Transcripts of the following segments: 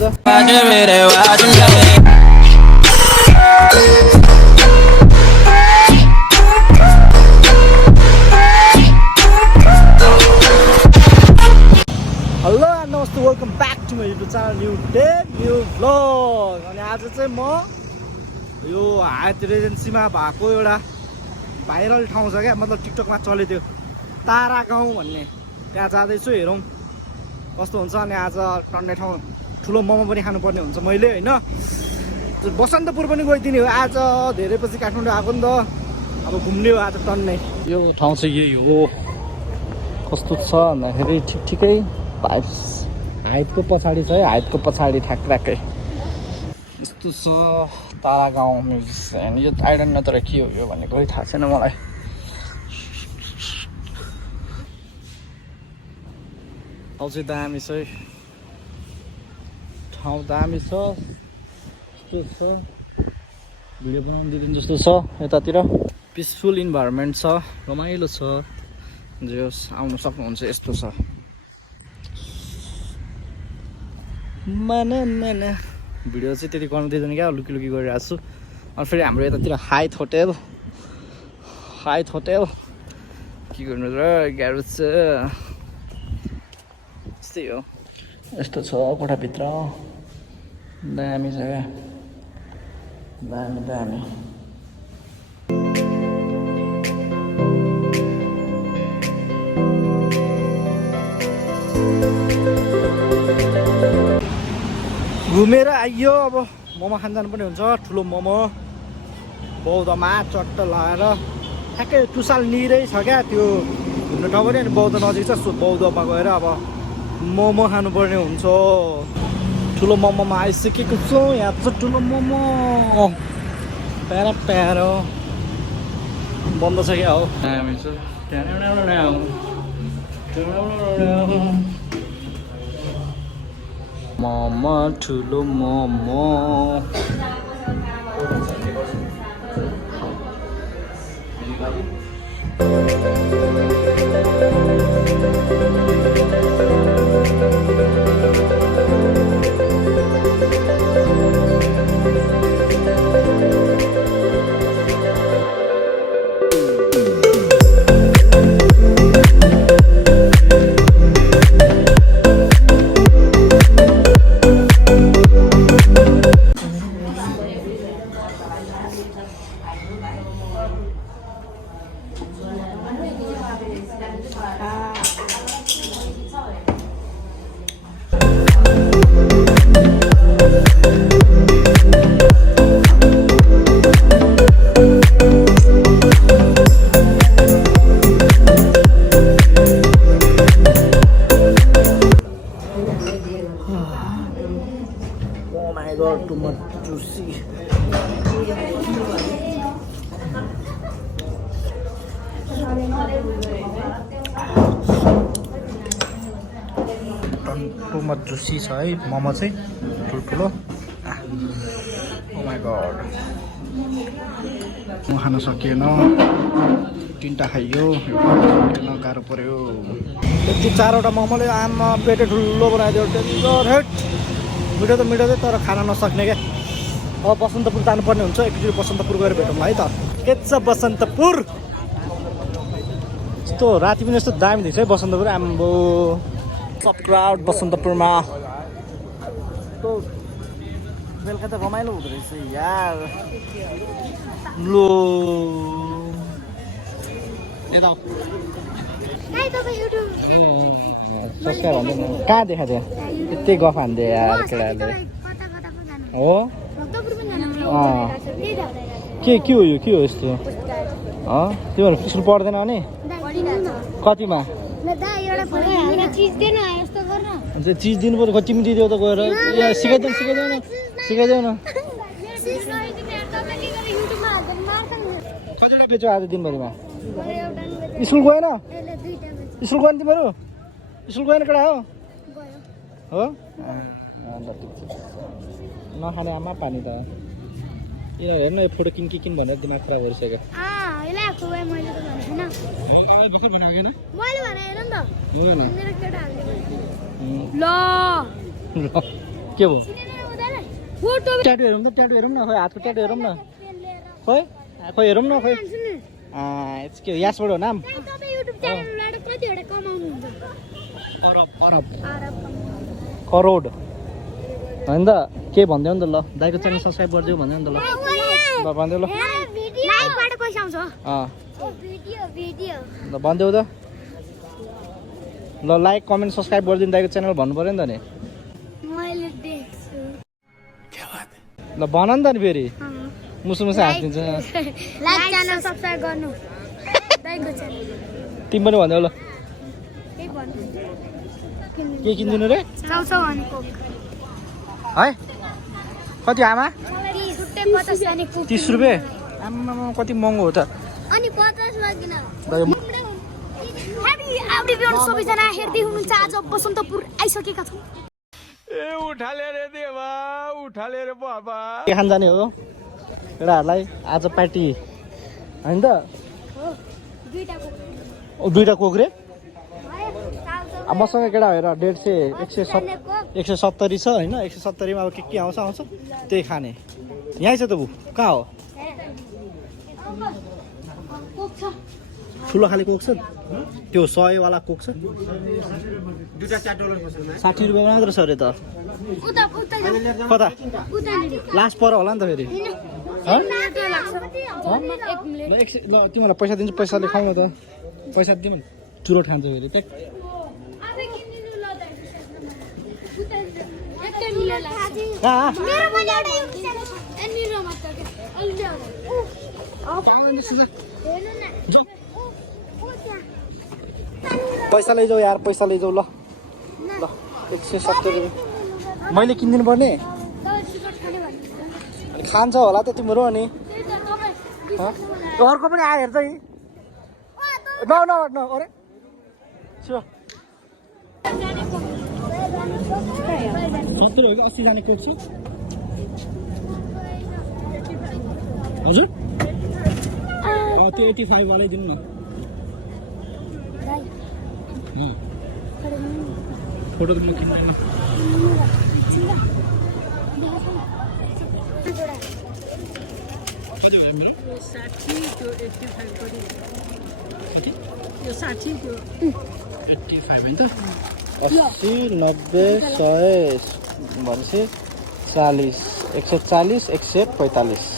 त हेलो नमस्ते welcome back to my YouTube channel new day new vlog. अनि आज चाहिँ म यो हायत रेजेन्सीमा भएको एउटा भाइरल ठाउँ छ क्या, मतलब टिकटकमा चल्यो त्यो तारा गाउँ भन्ने, त्यहाँ जाँदैछु। हेरौँ कस्तो हुन्छ। अनि आज टन्ने ठाउँ ठुलो मोमो पनि खानुपर्ने हुन्छ मैले होइन। बसन्तपुर पनि गइदिने हो आज, धेरै पछि काठमाडौँ आएको नि त, अब घुम्ने हो आज टन्ने। यो ठाउँ चाहिँ यही हो। कस्तो छ भन्दाखेरि ठिक ठिकै भाइब्स। हाइटको पछाडि छ है, हाइटको पछाडि ठ्याक्कै यस्तो छ तारा गाउँ म्युजियम। यो आइडन न तर के हो यो भन्ने कोही थाहा छैन मलाई। ठाउँ चाहिँ दामी छ है, ठाउँ दामी छ। यस्तो छ भिडियो बनाउनु दिदिनु जस्तो छ। यतातिर पिसफुल इन्भाइरोमेन्ट छ, रमाइलो छ। जे होस् आउनु सक्नुहुन्छ। यस्तो छ माना भिडियो चाहिँ त्यति गर्नु दिँदैन क्या, लुकी लुकी गरिरहेको छु। अनि फेरि हाम्रो यतातिर हाइट होटेल के गर्नु र गाह्रो छ। यस्तै हो। यस्तो छ कोठाभित्र, दामी छ क्या, दामी। घुमेर आइयो, अब मोमो खान जानु पनि हुन्छ। ठुलो मोमो बौद्धमा चट्ट लगाएर ठ्याक्कै टुसाल निरै छ क्या त्यो घुम्ने ठाउँ पनि। अनि बौद्ध नजिक छ, सो बौद्धमा गएर अब मोमो खानुपर्ने हुन्छ। ठुलो मोमोमा आइसकेको छु। यहाँ छ ठुलो मोमो, प्यारो बन्द छ क्या हो। मोमो ठुलो momo too much juicy. Too much juicy छ है मोमो चाहिँ ठुलो। ओ माई गॉड, म खान सकिएन, तीनटा खाइयो, गाह्रो पर्यो। यति चारवटा मोमोले आमा पेटै ठुलो बनाइदियो। मिठो त मिठो चाहिँ तर खान नसक्ने क्या। अब बसन्तपुर जानुपर्ने हुन्छ, एकचोटि बसन्तपुर गएर भेटौँला है त। के छ बसन्तपुर, यस्तो राति पनि यस्तो दामी देख्छ है बसन्तपुर। आम्बो सब क्राउड बसन्तपुरमा। यस्तो बेलुका त रमाइलो हुँदो रहेछ यार। लो यता कहाँ देखा थियो यति गफ हान्दे यार केटाहरूले हो। के हो यो, के हो यस्तो? तिमीहरू स्कुल पढ्दैन भने कतिमा चिज दिनु पर्यो। कति पनि दिँदै त गएर सिकाइदेऊ न। कतिवटा बेच्यो आज दिनभरिमा? स्कुल गएन तिमीहरू? स्कुल गएन केटा हो? नखाने आमा पानी त। हेर्नु यो फोटो किन भनेर दिमाग खराब गरिसक्यो। के भयो ट्याटु हेरौँ त ट्याटु हेरौँ न खोइ हातको ट्याटु हेरौँ न खोइ खोइ हेरौँ न खोइ के यासबाट हो नाम करोड होइन त के भन्दै नि त ल दाइको च्यानल सब्सक्राइब गरिदियो भन्दै नि त ल भन्दै ल ल भनिदेऊ त ल लाइक कमेन्ट सब्सक्राइब गरिदिनु दाइको च्यानल भन्नु पऱ्यो नि त नि ल भन नि त नि फेरि मुसु मुसु हाँसिदिन्छ तिमी पनि भनिदेऊ ल के किनिदिनु रे है कति आमा 30 रुपियाँ आमा कति महँगो हो त सबैजना हेर्दै हुनुहुन्छ आज बसन्तपुर आइसकेका छौँ ए उठाले रे देवा उठाले रे बाबा के खान जाने हो केटाहरूलाई आज पार्टी होइन त दुईटा कोक रे मसँग केटा हेर 170 छ होइन 170 मा अब के आउँछ त्यही खाने यहीँ छ त बु कहाँ हो ठुलो खाले कोक छ त्यो 100 वाला कोक छ दुईटा $4 60 रुपियाँ मात्र छ अरे त कता लास्ट पर होला नि त फेरि ल तिमीलाई पैसा दिन्छु पैसाले खाऊ न त पैसा दिनु चुरोट खान्छ फेरि प्याक पैसा लैजाऊ यार पैसा लैजाऊ ल ल 170 रुपियाँ मैले किनिदिनु पर्ने अनि खान्छ होला त तिम्रो अनि अर्को पनि आयो हेर्छ न अरे यत्रो हो कि 80 जाने कोक छ हजुर त्यो 85 वालै दिनु न फोटो त म किन्दैन यो 60 त्यो 85 होइन त 80 90 100 भनेपछि 40 140 145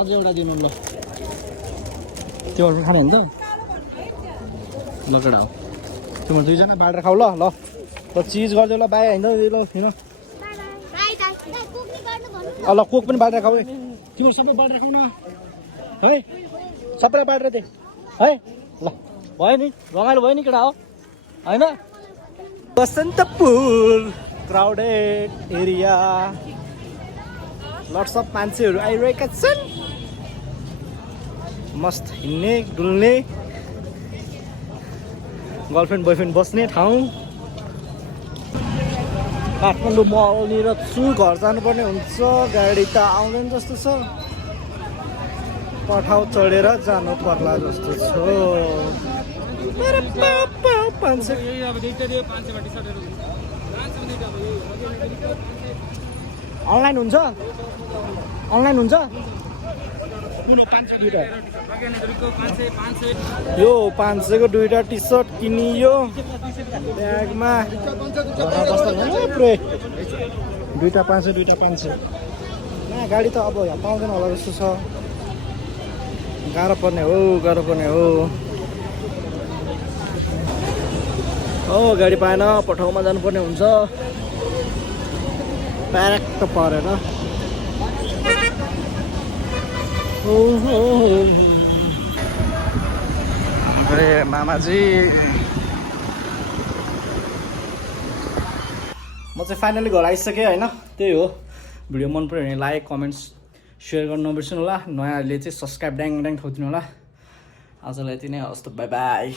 अझ एउटा दिनु ल त्यो खाने होइन त ल केटा हो तिम्रो दुईजना बाँडेर खाऊ ल ल चिज गरिदेऊ ल बाई होइन ल किन ल कोक पनि बाँडेर खाऊ है तिम्रो सबै बाँडेर खाऊ न है सबैलाई बाँडेर दे है ल भयो नि रमाइलो भयो नि केटा हो होइन Basantapur crowded area lots of मान्छेहरू आइरहेका छन् मस्त हिँड्ने डुल्ने गर्लफ्रेन्ड बोयफ्रेन्ड बस्ने ठाउँ काठमाडौँ मलनिर छु घर जानुपर्ने हुन्छ गाडी त आउँदैन जस्तो छ पठाउ चढेर जानु पर्ला जस्तो छ अनलाइन हुन्छ यो 500 को दुईटा टी सर्ट किनियो ब्यागमा पुरै दुईटा 500 दुईटा 500 गाडी त अब यहाँ पाउँदैन होला जस्तो छ गाह्रो पर्ने हो गाडी पाएन पठाउमा जानुपर्ने हुन्छ प्याक त परेन अरे मामाजी म चाहिँ फाइनली घर आइसकेँ होइन त्यही हो भिडियो मन पऱ्यो भने लाइक कमेन्ट्स सेयर गर्नु नबिर्सनु होला नयाँले चाहिँ सब्सक्राइब ड्याङ ड्याङ ठोकिदिनु होला आजलाई यति नै हस् त बाई बाई